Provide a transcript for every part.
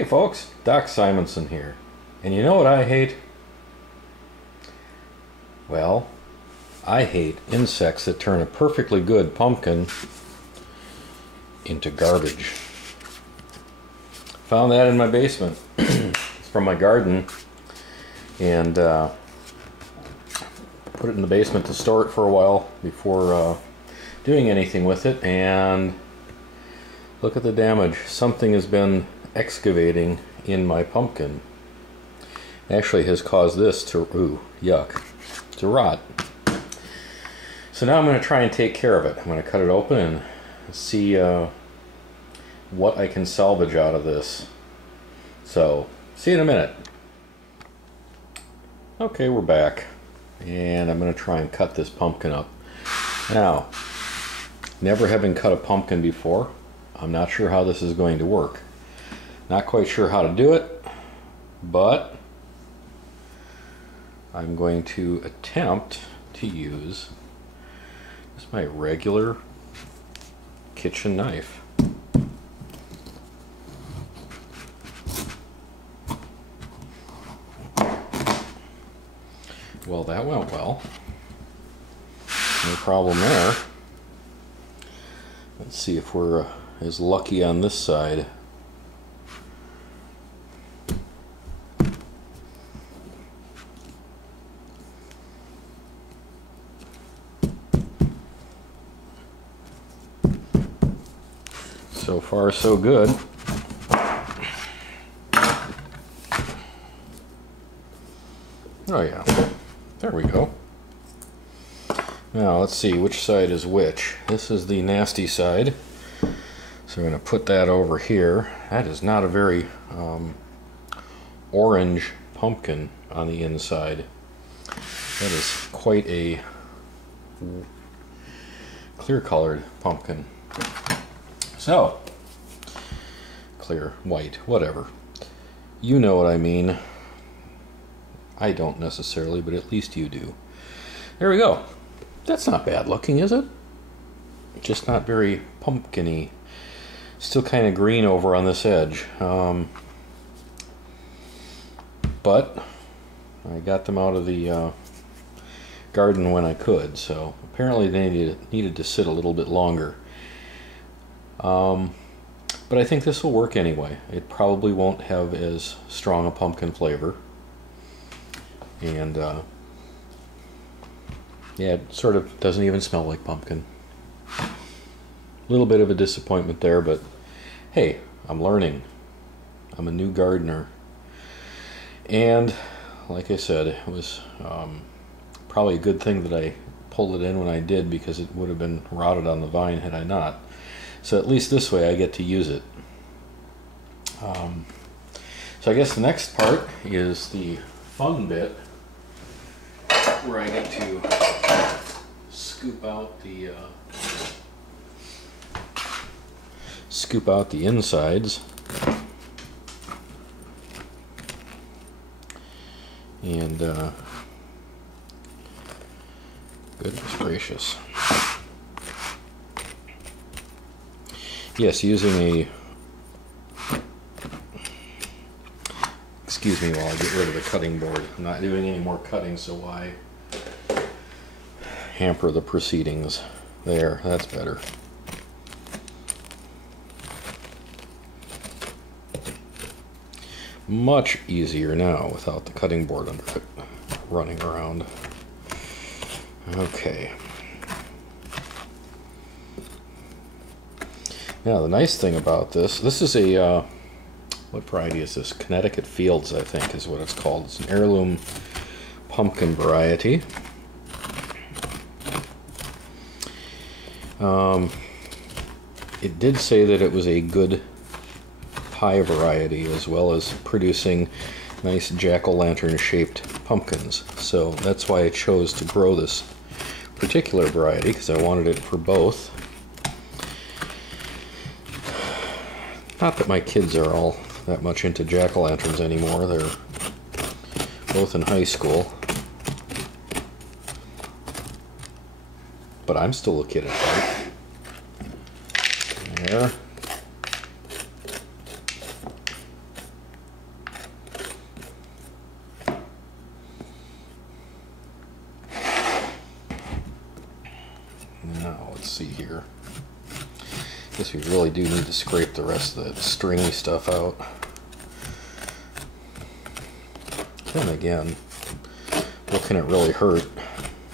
Hey folks, Doc Simonson here. And you know what I hate? Well, I hate insects that turn a perfectly good pumpkin into garbage. Found that in my basement. It's from my garden. And put it in the basement to store it for a while before doing anything with it. And look at the damage. Something has been excavating in my pumpkin. Actually has caused this to, to rot. So now I'm going to try and take care of it. I'm going to cut it open and see what I can salvage out of this. So, see you in a minute. Okay, we're back. And I'm going to try and cut this pumpkin up. Now, never having cut a pumpkin before, I'm not sure how this is going to work. Not quite sure how to do it, but I'm going to attempt to use just my regular kitchen knife. Well, that went well. No problem there. Let's see if we're as lucky on this side. So far, so good. Oh yeah, there we go. Now let's see which side is which. This is the nasty side. So we're going to put that over here. That is not a very orange pumpkin on the inside. That is quite a clear colored pumpkin. So, clear, white, whatever. You know what I mean. I don't necessarily, but at least you do. There we go. That's not bad looking, is it? Just not very pumpkin-y. Still kind of green over on this edge. But I got them out of the garden when I could, so apparently they needed to sit a little bit longer. But I think this will work anyway. It probably won't have as strong a pumpkin flavor. And yeah, it sort of doesn't even smell like pumpkin. A little bit of a disappointment there, but hey, I'm learning. I'm a new gardener. And like I said, it was probably a good thing that I pulled it in when I did, because it would have been rotted on the vine had I not. So at least this way I get to use it. So I guess the next part is the fun bit, where I get to scoop out the insides. And goodness gracious. Yes, using a, excuse me while I get rid of the cutting board. I'm not doing any more cutting, so why hamper the proceedings? There, that's better. Much easier now without the cutting board under it running around. Okay. Now the nice thing about this is a, what variety is this? Connecticut Fields, I think is what it's called. It's an heirloom pumpkin variety. It did say that it was a good pie variety, as well as producing nice jack-o'-lantern shaped pumpkins. So that's why I chose to grow this particular variety, because I wanted it for both. Not that my kids are all that much into jack-o'-lanterns anymore. They're both in high school. But I'm still a kid at heart. There. Now, let's see here. Guess we really do need to scrape the rest of that stringy stuff out. Then again, what can it really hurt?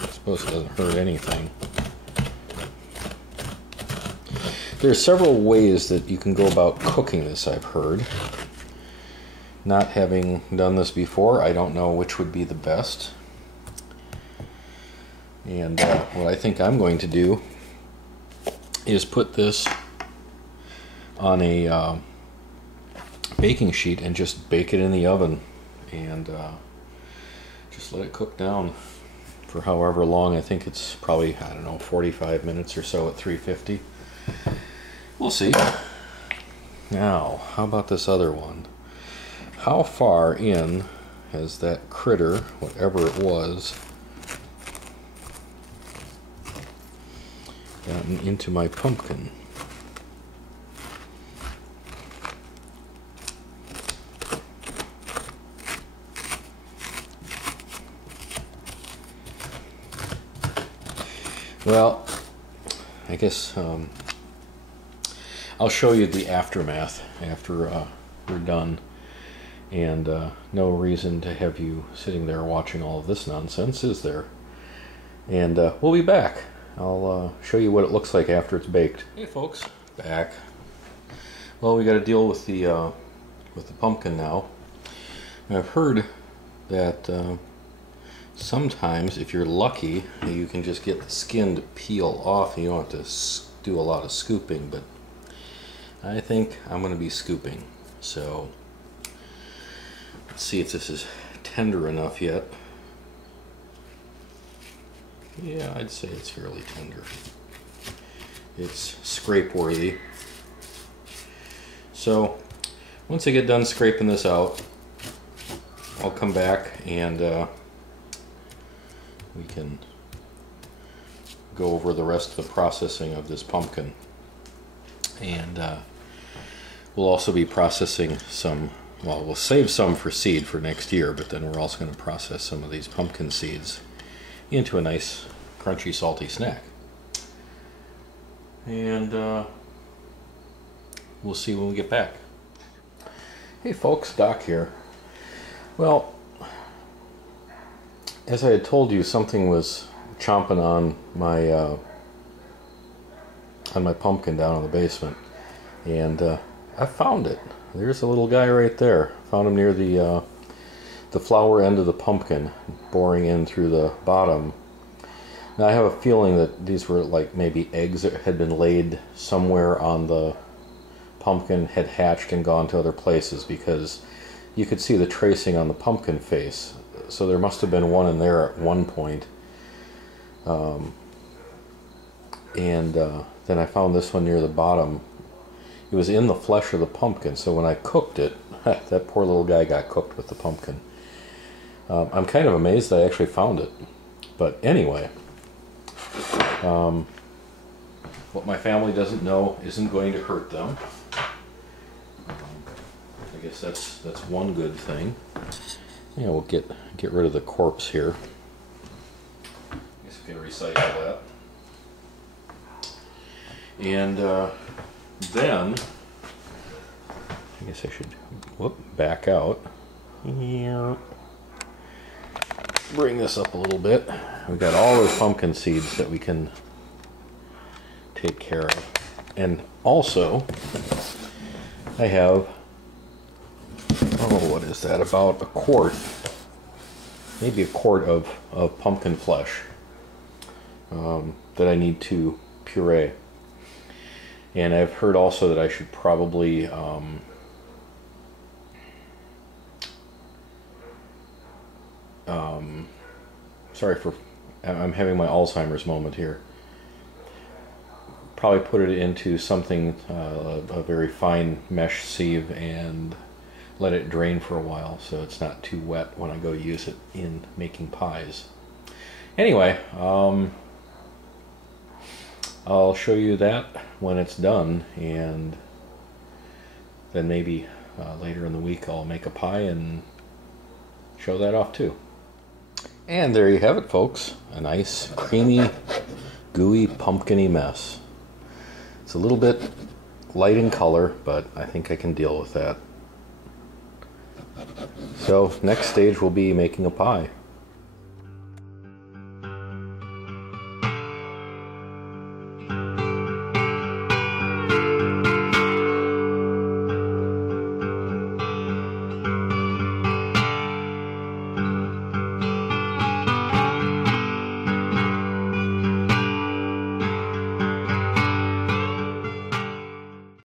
I suppose it doesn't hurt anything. There are several ways that you can go about cooking this, I've heard. Not having done this before, I don't know which would be the best. And what I think I'm going to do is put this on a baking sheet and just bake it in the oven and just let it cook down for however long. I think it's probably, I don't know, 45 minutes or so at 350. We'll see. Now, how about this other one? How far in has that critter, whatever it was, gotten into my pumpkin? Well, I guess I'll show you the aftermath after we're done, and no reason to have you sitting there watching all of this nonsense, is there? And we'll be back. I'll show you what it looks like after it's baked. Hey folks, back. Well, we got to deal with the pumpkin now. And I've heard that sometimes, if you're lucky, you can just get the skin to peel off and you don't have to do a lot of scooping, but I think I'm going to be scooping. So let's see if this is tender enough yet. Yeah, I'd say it's fairly tender. It's scrape worthy. So once I get done scraping this out, I'll come back and we can go over the rest of the processing of this pumpkin. And we'll also be processing some, well, we'll save some for seed for next year, but then we're also going to process some of these pumpkin seeds into a nice crunchy salty snack. And we'll see when we get back. Hey folks, Doc here. Well, as I had told you, something was chomping on my pumpkin down in the basement, and I found it. There's a little guy right there. Found him near the flower end of the pumpkin, boring in through the bottom. Now I have a feeling that these were like maybe eggs that had been laid somewhere on the pumpkin, had hatched and gone to other places, because you could see the tracing on the pumpkin face. So there must have been one in there at one point. Then I found this one near the bottom. It was in the flesh of the pumpkin, so when I cooked it, that poor little guy got cooked with the pumpkin. I'm kind of amazed that I actually found it. But anyway, what my family doesn't know isn't going to hurt them. I guess that's one good thing. Yeah, we'll get rid of the corpse here. I guess we can recycle that. And then I guess I should back out. Yeah. Bring this up a little bit. We've got all those pumpkin seeds that we can take care of. And also, I have, what is that, about a quart, maybe a quart of pumpkin flesh that I need to puree. And I've heard also that I should probably I'm having my Alzheimer's moment here. Probably put it into something, a very fine mesh sieve, and let it drain for a while so it's not too wet when I go use it in making pies. Anyway, I'll show you that when it's done, and then maybe later in the week I'll make a pie and show that off too. And there you have it, folks. A nice creamy gooey, pumpkin-y mess. It's a little bit light in color, but I think I can deal with that. So next stage will be making a pie.